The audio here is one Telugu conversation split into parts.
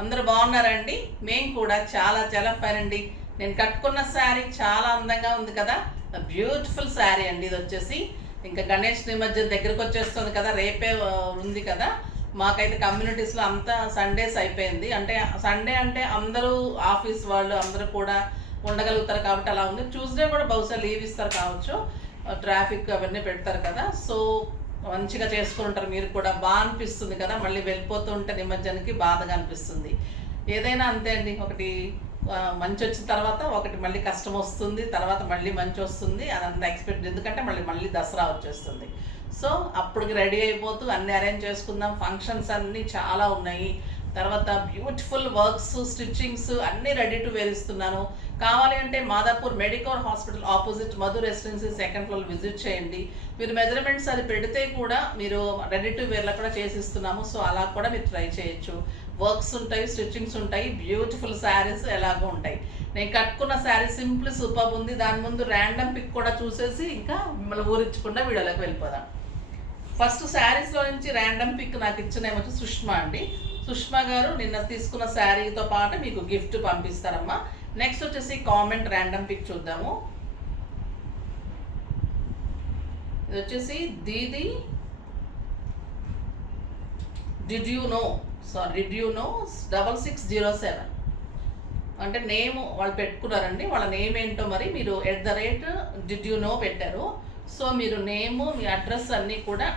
అందరూ బాగున్నారండి. మేము కూడా చాలా చాలా ఫైన్ అండి. నేను కట్టుకున్న శారీ చాలా అందంగా ఉంది కదా. బ్యూటిఫుల్ శారీ అండి. ఇది వచ్చేసి ఇంకా గణేష్ నిమజ్జనం దగ్గరకు వచ్చేస్తుంది కదా, రేపే ఉంది కదా. మాకైతే కమ్యూనిటీస్లో అంతా సండేస్ అయిపోయింది. అంటే సండే అంటే అందరూ ఆఫీస్ వాళ్ళు అందరూ కూడా ఉండగలుగుతారు కాబట్టి అలా ఉంది. ట్యూస్డే కూడా బహుశా లీవ్ ఇస్తారు కావచ్చు, ట్రాఫిక్ అవన్నీ పెడతారు కదా. సో మంచిగా చేసుకుంటారు. మీరు కూడా బాగా అనిపిస్తుంది కదా. మళ్ళీ వెళ్ళిపోతూ ఉంటే నిమజ్జనానికి బాధగా అనిపిస్తుంది. ఏదైనా అంతే అండి, ఒకటి మంచి వచ్చిన తర్వాత ఒకటి మళ్ళీ కష్టం వస్తుంది, తర్వాత మళ్ళీ మంచి వస్తుంది. అదంతా ఎక్స్పెక్ట్, ఎందుకంటే మళ్ళీ దసరా వచ్చేస్తుంది. సో అప్పటికి రెడీ అయిపోతూ అన్నీ అరేంజ్ చేసుకుందాం. ఫంక్షన్స్ అన్నీ చాలా ఉన్నాయి. తర్వాత బ్యూటిఫుల్ వర్క్స్, స్టిచ్చింగ్స్ అన్నీ రెడీ టు వేర్ ఇస్తున్నాను. కావాలి అంటే Madhapur Medicore hospital opposite Madhu residency second floor visit చేయండి. మీరు మెజర్మెంట్స్ అది పెడితే కూడా మీరు రెడీ టు వేర్లో కూడా చేసి ఇస్తున్నాము. సో అలా కూడా మీరు ట్రై చేయొచ్చు. వర్క్స్ ఉంటాయి, స్టిచ్చింగ్స్ ఉంటాయి, బ్యూటిఫుల్ శారీస్ ఎలాగో ఉంటాయి. నేను కట్టుకున్న శారీ సింపుల్ సూపర్ ఉంది. దాని ముందు ర్యాండమ్ పిక్ కూడా చూసేసి ఇంకా మిమ్మల్ని ఊరించకుండా వీడియోలోకి వెళ్ళిపోదాం. ఫస్ట్ శారీస్లో నుంచి ర్యాండమ్ పిక్ నాకు ఇచ్చిన ఏమొచ్చి సుష్మా అండి. సుష్మా గారు నిన్న తీసుకున్న శారీతో పాటు మీకు గిఫ్ట్ పంపిస్తారమ్మా. నెక్స్ట్ వచ్చేసి కామెంట్ ర్యాండమ్ పిక్ చూద్దాము. ఇది వచ్చేసి దీది డిడ్ యూ నో 6607 అంటే నేమ్ వాళ్ళు పెట్టుకున్నారండి. వాళ్ళ నేమ్ ఏంటో మరి మీరు @did-you-know పెట్టారు. సో మీరు నేము, మీ అడ్రస్ అన్నీ కూడా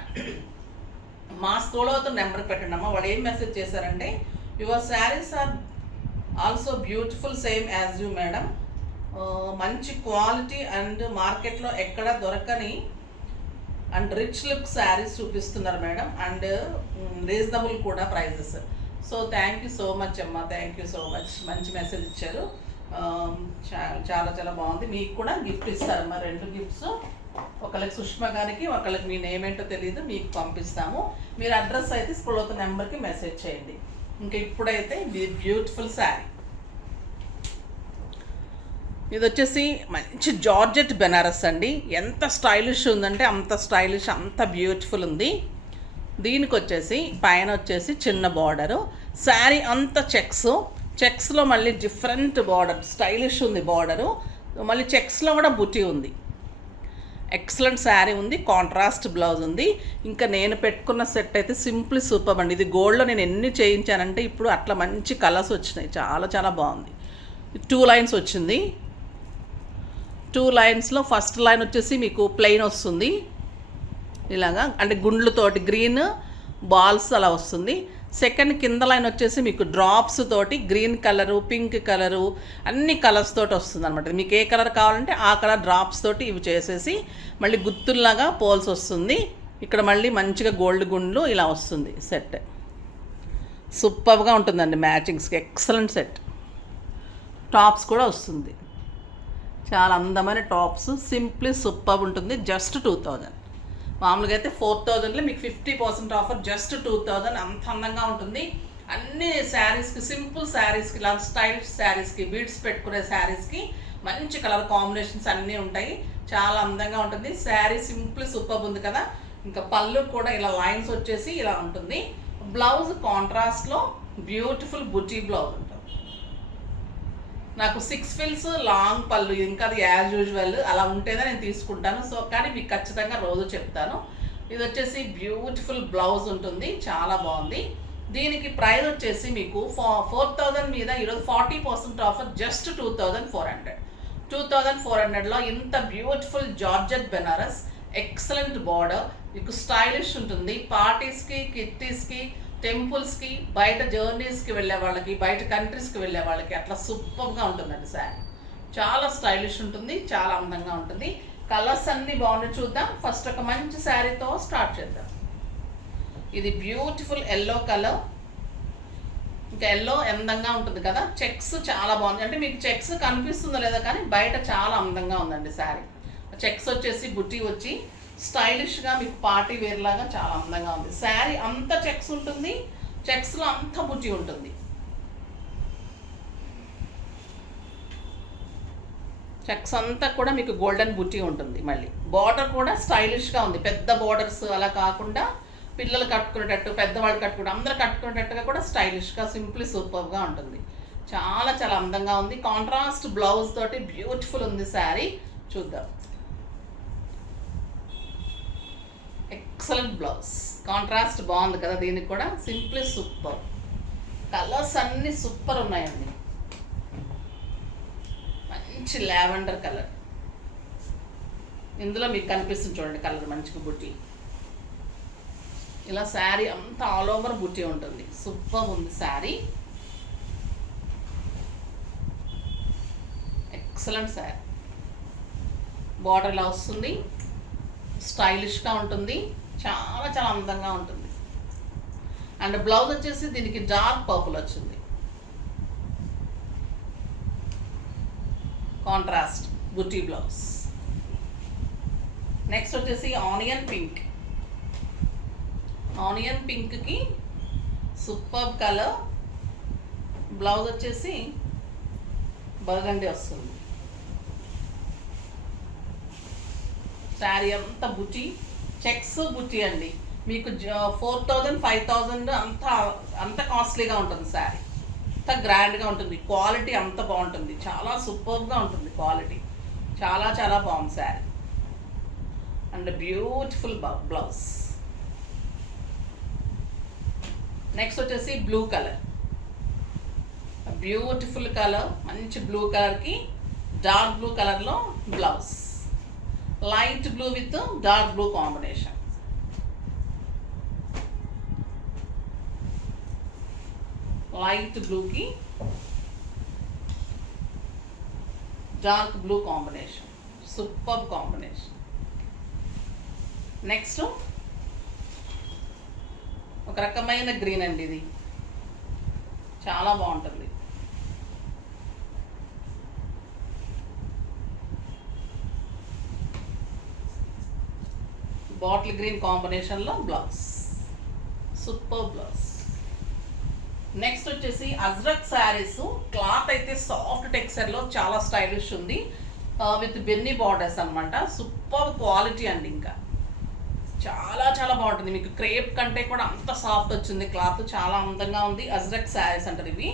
మా స్క్రోల్ అవుతున్న నెంబర్కి పెట్టండి అమ్మా. వాళ్ళు ఏం మెసేజ్ చేశారంటే, your saris are also beautiful same as you madam. మంచి క్వాలిటీ అండ్ మార్కెట్లో ఎక్కడ దొరకని అండ్ రిచ్ లుక్ శారీస్ చూపిస్తున్నారు మేడం, అండ్ రీజనబుల్ కూడా prices. So thank you so much అమ్మ, థ్యాంక్ యూ సో మచ్. మంచి మెసేజ్ ఇచ్చారు. చాలా చాలా బాగుంది. మీకు కూడా గిఫ్ట్ ఇస్తారమ్మా, 2 గిఫ్ట్స్. ఒకళ్ళకి సుష్మా గారికి, ఒకళ్ళకి మీ నేమ్ ఏంటో తెలియదు, మీకు పంపిస్తాము. మీరు అడ్రస్ అయితే స్క్రోల్ అవుతున్న నెంబర్కి మెసేజ్ చేయండి. ఇంకా ఇప్పుడైతే బ్యూటిఫుల్ శారీ. ఇది వచ్చేసి మంచి జార్జెట్ బెనారస్ అండి. ఎంత స్టైలిష్ ఉందంటే అంత స్టైలిష్, అంత బ్యూటిఫుల్ ఉంది. దీనికి వచ్చేసి పైన వచ్చేసి చిన్న బార్డరు, శారీ అంత చెక్స్లో మళ్ళీ డిఫరెంట్ బార్డర్, స్టైలిష్ ఉంది బార్డరు. మళ్ళీ చెక్స్లో కూడా బుటీ ఉంది. ఎక్సలెంట్ శారీ ఉంది. కాంట్రాస్ట్ బ్లౌజ్ ఉంది. ఇంకా నేను పెట్టుకున్న సెట్ అయితే సింపుల్ సూపర్ అండి. ఇది గోల్డ్లో నేను ఎన్ని చేయించానంటే ఇప్పుడు అట్లా మంచి కలర్స్ వచ్చినాయి. చాలా చాలా బాగుంది. 2 లైన్స్ వచ్చింది. 2 లైన్స్లో ఫస్ట్ లైన్ వచ్చేసి మీకు ప్లెయిన్ వస్తుంది ఇలాగా, అంటే గుండ్లతోటి గ్రీన్ బాల్స్ అలా వస్తుంది. సెకండ్ కింద లైన్ వచ్చేసి మీకు డ్రాప్స్ తోటి గ్రీన్ కలరు, పింక్ కలరు, అన్ని కలర్స్ తోటి వస్తుంది అనమాట. మీకు ఏ కలర్ కావాలంటే ఆ కలర్ డ్రాప్స్ తోటి ఇవి చేసేసి మళ్ళీ గుత్తుల్లాగా పోల్స్ వస్తుంది. ఇక్కడ మళ్ళీ మంచిగా గోల్డ్ గుండ్లు ఇలా వస్తుంది. సెట్ సూపర్గా ఉంటుందండి. మ్యాచింగ్స్కి ఎక్సలెంట్ సెట్. టాప్స్ కూడా వస్తుంది. చాలా అందమైన టాప్స్, సింప్లీ సూపర్ ఉంటుంది. జస్ట్ 2000. మామూలుగా అయితే 4000లో మీకు 50% ఆఫర్. జస్ట్ 2000. అంత అందంగా ఉంటుంది. అన్ని శారీస్కి, సింపుల్ శారీస్కి, ఇలా స్టైలిష్ శారీస్కి, బీడ్స్ పెట్టుకునే శారీస్కి మంచి కలర్ కాంబినేషన్స్ అన్నీ ఉంటాయి. చాలా అందంగా ఉంటుంది. శారీ సింపుల్ సూపర్ ఉంది కదా. ఇంకా పళ్ళు కూడా ఇలా లైన్స్ వచ్చేసి ఇలా ఉంటుంది. బ్లౌజ్ కాంట్రాస్ట్లో బ్యూటిఫుల్ బుటీ బ్లౌజ్ ఉంటుంది. నాకు 6 ఫిల్స్ లాంగ్ పళ్ళు, ఇంకా అది యాజ్ యూజువల్ అలా ఉంటేనే నేను తీసుకుంటాను. సో కానీ మీకు ఖచ్చితంగా రోజు చెప్తాను. ఇది వచ్చేసి బ్యూటిఫుల్ బ్లౌజ్ ఉంటుంది. చాలా బాగుంది. దీనికి ప్రైస్ వచ్చేసి మీకు 4000 మీద ఈరోజు 40% ఆఫర్. జస్ట్ 2400. 2400లో ఇంత beautiful georgette Banaras, excellent border, మీకు స్టైలిష్ ఉంటుంది. పార్టీస్కి, కిట్టీస్కి, టెంపుల్స్కి, బయట జర్నీస్కి వెళ్ళే వాళ్ళకి, బయట కంట్రీస్కి వెళ్ళే వాళ్ళకి అట్లా సూపర్గా ఉంటుందండి శారీ. చాలా స్టైలిష్ ఉంటుంది, చాలా అందంగా ఉంటుంది. కలర్స్ అన్నీ బాగున్నాయి. చూద్దాం. ఫస్ట్ ఒక మంచి శారీతో స్టార్ట్ చేద్దాం. ఇది బ్యూటిఫుల్ ఎల్లో కలర్. ఇంకా ఎల్లో అందంగా ఉంటుంది కదా. చెక్స్ చాలా బాగుంది. అంటే మీకు చెక్స్ కనిపిస్తుందో లేదో కానీ బయట చాలా అందంగా ఉందండి శారీ. చెక్స్ వచ్చేసి బుట్టి వచ్చి స్టైలిష్గా మీకు పార్టీ వేర్ లాగా చాలా అందంగా ఉంది. శారీ అంతా చెక్స్ ఉంటుంది. చెక్స్లో అంతా బుట్టి ఉంటుంది. చెక్స్ అంతా కూడా మీకు గోల్డెన్ బుట్టి ఉంటుంది. మళ్ళీ బార్డర్ కూడా స్టైలిష్గా ఉంది. పెద్ద బార్డర్స్ అలా కాకుండా పిల్లలు కట్టుకునేటట్టు, పెద్దవాళ్ళు కట్టుకునే అందరూ కట్టుకునేటట్టుగా కూడా స్టైలిష్గా సింప్లీ సూపర్గా ఉంటుంది. చాలా చాలా అందంగా ఉంది. కాంట్రాస్ట్ బ్లౌజ్ తోటి బ్యూటిఫుల్ ఉంది శారీ. చూద్దాం. ఎక్సలెంట్ బ్లౌజ్, కాంట్రాస్ట్ బాగుంది కదా. దీనికి కూడా సింప్లీ సూపర్. కలర్స్ అన్నీ సూపర్ ఉన్నాయండి. మంచి లావెండర్ కలర్, ఇందులో మీకు కనిపిస్తుంది చూడండి కలర్ మంచిగా బుట్టి. ఇలా శారీ అంతా ఆల్ ఓవర్ బుట్టి ఉంటుంది. సూపర్ ఉంది శారీ, ఎక్సలెంట్ శారీ. బార్డర్ ఇలా వస్తుంది, స్టైలిష్గా ఉంటుంది, చాలా చాలా అందంగా ఉంటుంది. అండ్ బ్లౌజ్ వచ్చేసి దీనికి డార్క్ పర్పుల్ వచ్చింది, కాంట్రాస్ట్ బుట్టి బ్లౌజ్. నెక్స్ట్ వచ్చేసి ఆనియన్ పింక్. ఆనియన్ పింక్కి సూపర్ కలర్. బ్లౌజ్ వచ్చేసి బర్గండి వస్తుంది. శారీ అంతా బుట్టి, చెక్స్ బుట్టి అండి. మీకు 4000 5000 అంత కాస్ట్లీగా ఉంటుంది శారీ. అంత గ్రాండ్గా ఉంటుంది. క్వాలిటీ అంత బాగుంటుంది, చాలా సూపర్గా ఉంటుంది క్వాలిటీ. చాలా చాలా బాగుంది sari. And beautiful blouse. Next వచ్చేసి బ్లూ కలర్, బ్యూటిఫుల్ కలర్. మంచి బ్లూ కలర్కి డార్క్ బ్లూ కలర్లో blouse. Light blue with dark blue combination. Light బ్లూకి dark blue combination, super combination. నెక్స్ట్ ఒక రకమైన గ్రీన్ అండి, ఇది చాలా బాగుంటుంది. బాటిల్ గ్రీన్ కాంబినేషన్లో బ్లౌజ్, సూపర్ బ్లౌజ్. నెక్స్ట్ వచ్చేసి అజ్రక్ శారీస్. క్లాత్ అయితే సాఫ్ట్ టెక్స్చర్లో చాలా స్టైలిష్ ఉంది, విత్ బెన్నీ బార్డర్స్ అనమాట. సూపర్ క్వాలిటీ అండి, ఇంకా చాలా చాలా బాగుంటుంది. మీకు క్రేప్ కంటే కూడా అంత సాఫ్ట్ వచ్చింది క్లాత్, చాలా అందంగా ఉంది. అజ్రక్ శారీస్ అంటారు ఇవి.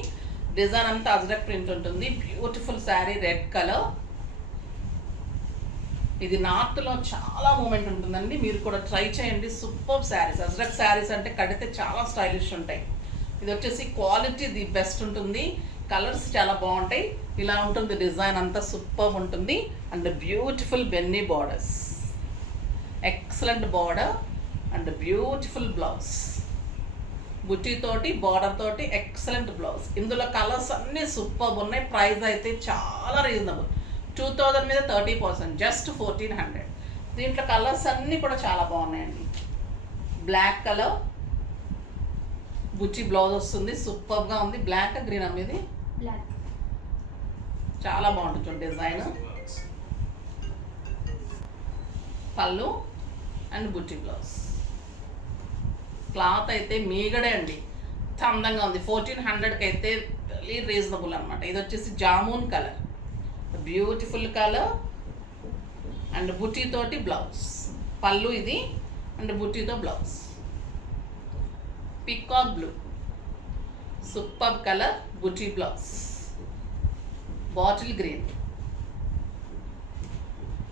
డిజైన్ అంతా అజ్రక్ ప్రింట్ ఉంటుంది. Beautiful sari, red colour. ఇది నార్త్లో చాలా మూమెంట్ ఉంటుందండి, మీరు కూడా ట్రై చేయండి. సూపర్ శారీస్. అజ్రక్ శారీస్ అంటే కడితే చాలా స్టైలిష్ ఉంటాయి. ఇది వచ్చేసి క్వాలిటీ ది బెస్ట్ ఉంటుంది. కలర్స్ చాలా బాగుంటాయి. ఇలా ఉంటుంది డిజైన్ అంతా, సూపర్ ఉంటుంది. అండ్ బ్యూటిఫుల్ బెన్నీ borders, excellent border and beautiful blouse. బుట్టితోటి బార్డర్ తోటి ఎక్సలెంట్ బ్లౌజ్. ఇందులో కలర్స్ అన్నీ సూపర్ ఉన్నాయి. ప్రైస్ అయితే చాలా రీజనబుల్, 2000 మీద 30%, జస్ట్ 1400. దీంట్లో కలర్స్ అన్నీ కూడా చాలా బాగున్నాయండి. బ్లాక్ కలర్ బుచ్చి బ్లౌజ్ వస్తుంది, సూపర్గా ఉంది. బ్లాక్ గ్రీన్ అమ్మేది చాలా బాగుంటుంది చూడండి డిజైన్. పళ్ళు అండ్ బుట్టి బ్లౌజ్. క్లాత్ అయితే మీగడే అండి, ఎంత అందంగా ఉంది. 1400కి అయితే వెరీ రీజనబుల్ అనమాట. ఇది వచ్చేసి jamun colour, beautiful colour and బుట్టితోటి బ్లౌజ్. పళ్ళు ఇది అండ్ బుట్టితో blouse. Peacock blue, super colour, బుట్టి బ్లౌజ్. బాటిల్ గ్రీన్,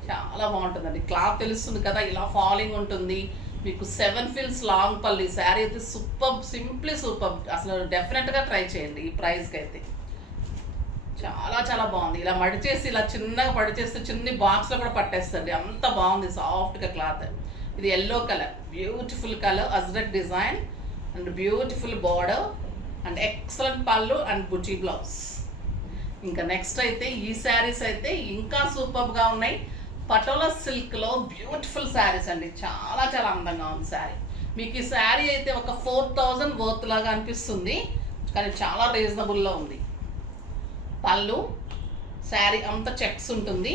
చాలా బాగుంటుందండి. క్లాత్ తెలుస్తుంది కదా, ఇలా ఫాలింగ్ ఉంటుంది. మీకు 7 ఫీల్స్ లాంగ్ పళ్ళు. ఈ శారీ అయితే సూపర్, సింప్లీ సూపర్. అసలు డెఫినెట్గా ట్రై చేయండి ఈ ప్రైస్కి అయితే. చాలా చాలా బాగుంది. ఇలా మడిచేసి ఇలా చిన్నగా పడిచేస్తే చిన్ని బాక్స్లో కూడా పట్టేస్తుంది, అంత బాగుంది సాఫ్ట్గా క్లాత్. ఇది yellow colour, beautiful colour, Ajrak design and beautiful border and excellent పళ్ళు అండ్ బుటీ బ్లౌజ్. ఇంకా నెక్స్ట్ అయితే ఈ శారీస్ అయితే ఇంకా సూపర్గా ఉన్నాయి. పటోలా సిల్క్లో బ్యూటిఫుల్ శారీస్ అండి, చాలా చాలా అందంగా ఉంది శారీ. మీకు ఈ శారీ అయితే ఒక 4000 వర్త్ లాగా అనిపిస్తుంది, కానీ చాలా రీజనబుల్లో ఉంది. పళ్ళు, శారీ అంతా చెక్స్ ఉంటుంది.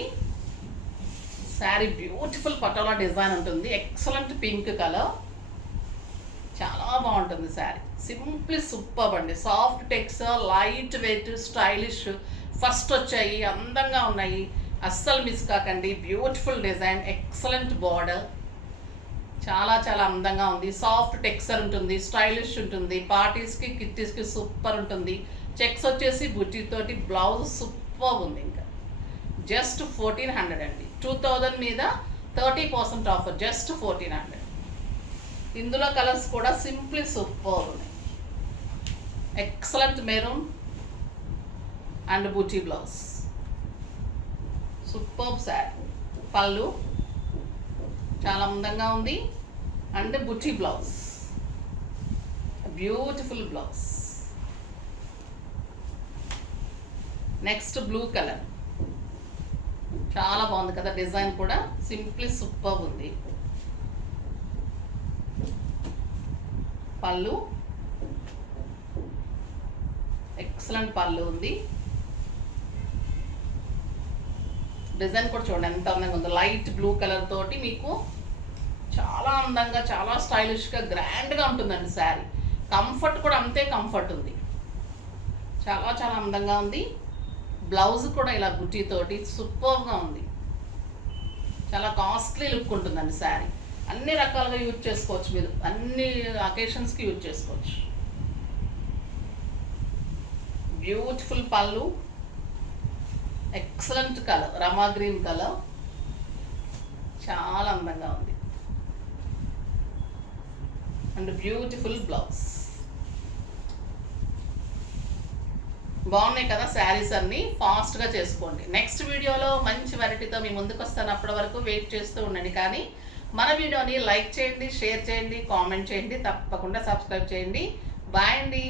శారీ బ్యూటిఫుల్ పటోలా డిజైన్ ఉంటుంది. ఎక్సలెంట్ పింక్ కలర్, చాలా బాగుంటుంది శారీ. సింప్లీ సూపర్ అండి. Soft texture, light weight, stylish. First వచ్చాయి, అందంగా ఉన్నాయి, అస్సలు మిస్ కాకండి. బ్యూటిఫుల్ డిజైన్, ఎక్సలెంట్ బార్డర్, చాలా చాలా అందంగా ఉంది. సాఫ్ట్ టెక్స్చర్ ఉంటుంది, స్టైలిష్ ఉంటుంది, పార్టీస్కి కిట్టీస్కి సూపర్ ఉంటుంది. చెక్స్ వచ్చేసి బుట్టితోటి, బ్లౌజ్ సూపర్ ఉంది. ఇంకా జస్ట్ 1400 అండి. 2000 మీద 30% ఆఫర్, జస్ట్ 1400. ఇందులో కలర్స్ కూడా సింప్లీ సూపర్ ఉన్నాయి. Excellent maroon and buti blouse, super sari. పళ్ళు చాలా అందంగా ఉంది and buti blouse, beautiful blouse. Next blue colour, చాలా బాగుంది కదా డిజైన్ కూడా, సింప్లీ సూపర్ ఉంది. పళ్ళు ఎక్సలెంట్ పళ్ళు ఉంది. డిజైన్ కూడా చూడండి ఎంత అందంగా ఉందో. లైట్ బ్లూ కలర్ తోటి మీకు చాలా అందంగా, చాలా స్టైలిష్గా, గ్రాండ్గా ఉంటుందండి శారీ. కంఫర్ట్ కూడా అంతే కంఫర్ట్ ఉంది, చాలా చాలా అందంగా ఉంది. బ్లౌజ్ కూడా ఇలా బుట్టీతోటి సూపర్గా ఉంది. చాలా కాస్ట్లీ లుక్ ఉంటుందండి శారీ. అన్ని రకాలుగా యూజ్ చేసుకోవచ్చు, మీరు అన్ని అకేషన్స్కి యూజ్ చేసుకోవచ్చు. బ్యూటిఫుల్ పళ్ళు, ఎక్సలెంట్ కలర్, రమా గ్రీన్ కలర్, చాలా అందంగా ఉంది అండ్ బ్యూటిఫుల్ బ్లౌజ్. బాగున్నాయి కదా శారీస్ అన్నీ. ఫాస్ట్గా చేసుకోండి. నెక్స్ట్ వీడియోలో మంచి వెరైటీతో మీ ముందుకు వస్తాను. అప్పటి వరకు వెయిట్ చేస్తూ ఉండండి. కానీ మన వీడియోని లైక్ చేయండి, షేర్ చేయండి, కామెంట్ చేయండి, తప్పకుండా సబ్స్క్రైబ్ చేయండి. బాయ్ అండి.